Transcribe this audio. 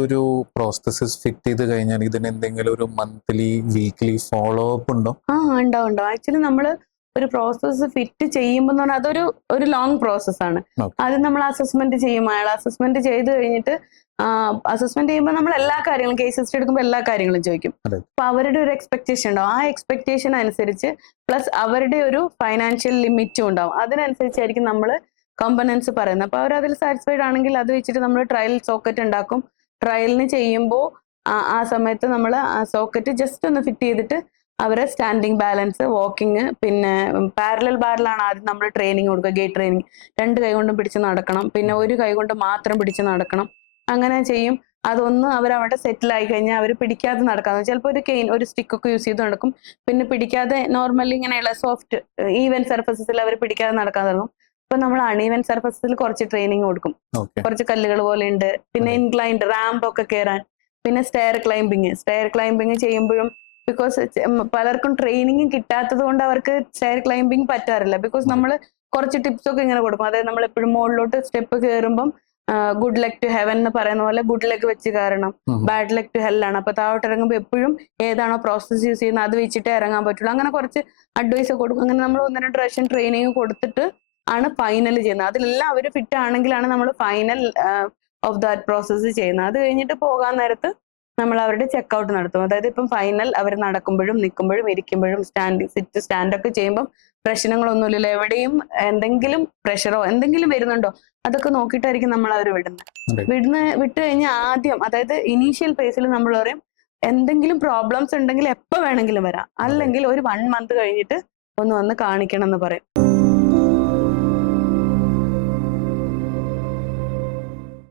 ഒരു prosthesis fit ചെയ്ത് കഴിഞ്ഞാൽ ഇതിന് എന്തെങ്കിലും ഒരു മന്ത്ലി വീക്ക്ലി ഫോളോ അപ്പ് ഉണ്ടോ? ഉണ്ടാവും. ആക്ച്വലി നമ്മള് ഒരു പ്രോസസ്സ് ഫിറ്റ് ചെയ്യുമ്പോൾ എന്ന് പറഞ്ഞാൽ അതൊരു ലോങ് പ്രോസസ്സാണ്. ആദ്യം നമ്മൾ അസസ്മെന്റ് ചെയ്യും. അയാൾ അസസ്മെന്റ് ചെയ്ത് കഴിഞ്ഞിട്ട് അസസ്മെന്റ് ചെയ്യുമ്പോൾ നമ്മൾ എല്ലാ കാര്യങ്ങളും കേസ് ഹിസ്റ്ററി എടുക്കുമ്പോൾ എല്ലാ കാര്യങ്ങളും ചോദിക്കും. അപ്പൊ അവരുടെ ഒരു എക്സ്പെക്ടേഷൻ ഉണ്ടാവും. ആ എക്സ്പെക്ടേഷൻ അനുസരിച്ച് പ്ലസ് അവരുടെ ഒരു ഫൈനാൻഷ്യൽ ലിമിറ്റും ഉണ്ടാവും. അതിനനുസരിച്ചായിരിക്കും നമ്മൾ കമ്പണൻസ് പറയുന്നത്. അപ്പൊ അവർ അതിൽ സാറ്റിസ്ഫൈഡ് ആണെങ്കിൽ അത് വെച്ചിട്ട് നമ്മൾ ട്രയൽ സോക്കറ്റ് ഉണ്ടാക്കും. ട്രയലിന് ചെയ്യുമ്പോൾ ആ സമയത്ത് നമ്മൾ ആ സോക്കറ്റ് ജസ്റ്റ് ഒന്ന് ഫിറ്റ് ചെയ്തിട്ട് അവരെ സ്റ്റാൻഡിങ് ബാലൻസ്, വാക്കിങ്, പിന്നെ പാരലൽ ബാറിലാണ് ആദ്യം നമ്മൾ ട്രെയിനിങ് കൊടുക്കുക. ഗേറ്റ് ട്രെയിനിങ് 2 കൈ കൊണ്ടും പിടിച്ച് നടക്കണം, പിന്നെ 1 കൈ കൊണ്ട് മാത്രം പിടിച്ച് നടക്കണം. അങ്ങനെ ചെയ്യും. അതൊന്ന് അവരവിടെ സെറ്റിൽ ആയി കഴിഞ്ഞാൽ അവർ പിടിക്കാതെ നടക്കാം. ചിലപ്പോൾ ഒരു കെയിൻ, ഒരു സ്റ്റിക്കൊക്കെ യൂസ് ചെയ്ത് നടക്കും. പിന്നെ പിടിക്കാതെ നോർമലി ഇങ്ങനെയുള്ള സോഫ്റ്റ് ഈവൻ സർഫസസിൽ അവർ പിടിക്കാതെ നടക്കാൻ തുടങ്ങും. അപ്പൊ നമ്മൾ അൺഈവൻ സർഫസസിൽ കുറച്ച് ട്രെയിനിങ് കൊടുക്കും. കുറച്ച് കല്ലുകൾ പോലെ ഉണ്ട്, പിന്നെ ഇൻക്ലൈൻഡ് റാമ്പ് ഒക്കെ കയറാൻ, പിന്നെ സ്റ്റെയർ ക്ലൈംബിങ് ചെയ്യുമ്പോഴും ബിക്കോസ് പലർക്കും ട്രെയിനിങ് കിട്ടാത്തത് കൊണ്ട് അവർക്ക് സ്റ്റെയർ ക്ലൈംബിങ് പറ്റാറില്ല. ബിക്കോസ് നമ്മൾ കുറച്ച് ടിപ്സ് ഒക്കെ ഇങ്ങനെ കൊടുക്കും. അതായത് നമ്മൾ എപ്പോഴും മുകളിലോട്ട് സ്റ്റെപ്പ് കയറുമ്പം ഗുഡ് ലക്ക് ടു ഹെവൻ എന്ന് പറയുന്ന പോലെ ഗുഡ് ലക്ക് വെച്ച് കയറണം, ബാഡ് ലക്ക് ടു ഹെല്ലാണ്. അപ്പൊ താഴോട്ട് ഇറങ്ങുമ്പോൾ എപ്പോഴും ഏതാണോ പ്രോസസ് യൂസ് ചെയ്യുന്നത് അത് വെച്ചിട്ടേ ഇറങ്ങാൻ പറ്റുള്ളൂ. അങ്ങനെ കുറച്ച് അഡ്വൈസ് കൊടുക്കും. അങ്ങനെ നമ്മൾ 1-2 പ്രാവശ്യം ട്രെയിനിങ് കൊടുത്തിട്ട് ആണ് ഫൈനൽ ചെയ്യുന്നത്. അതിലെല്ലാം അവർ ഫിറ്റ് ആണെങ്കിലാണ് നമ്മൾ ഫൈനൽ ഓഫ് ദാറ്റ് പ്രോസസ്സ് ചെയ്യുന്നത്. അത് കഴിഞ്ഞിട്ട് പോകാൻ നേരത്ത് നമ്മൾ അവരുടെ ചെക്കൗട്ട് നടത്തും. അതായത് ഇപ്പം ഫൈനൽ അവർ നടക്കുമ്പോഴും നിൽക്കുമ്പോഴും ഇരിക്കുമ്പോഴും സ്റ്റാൻഡൊക്കെ ചെയ്യുമ്പോൾ പ്രശ്നങ്ങളൊന്നുമില്ലല്ലോ, എവിടെയും എന്തെങ്കിലും പ്രഷറോ എന്തെങ്കിലും വരുന്നുണ്ടോ അതൊക്കെ നോക്കിയിട്ടായിരിക്കും നമ്മൾ അവർ വിട്ട് കഴിഞ്ഞാൽ ആദ്യം, അതായത് ഇനീഷ്യൽ ഫേസിൽ നമ്മൾ പറയും എന്തെങ്കിലും പ്രോബ്ലംസ് ഉണ്ടെങ്കിൽ എപ്പോൾ വേണമെങ്കിലും വരാം, അല്ലെങ്കിൽ ഒരു 1 മന്ത് കഴിഞ്ഞിട്ട് ഒന്ന് വന്ന് കാണിക്കണം എന്ന് പറയും.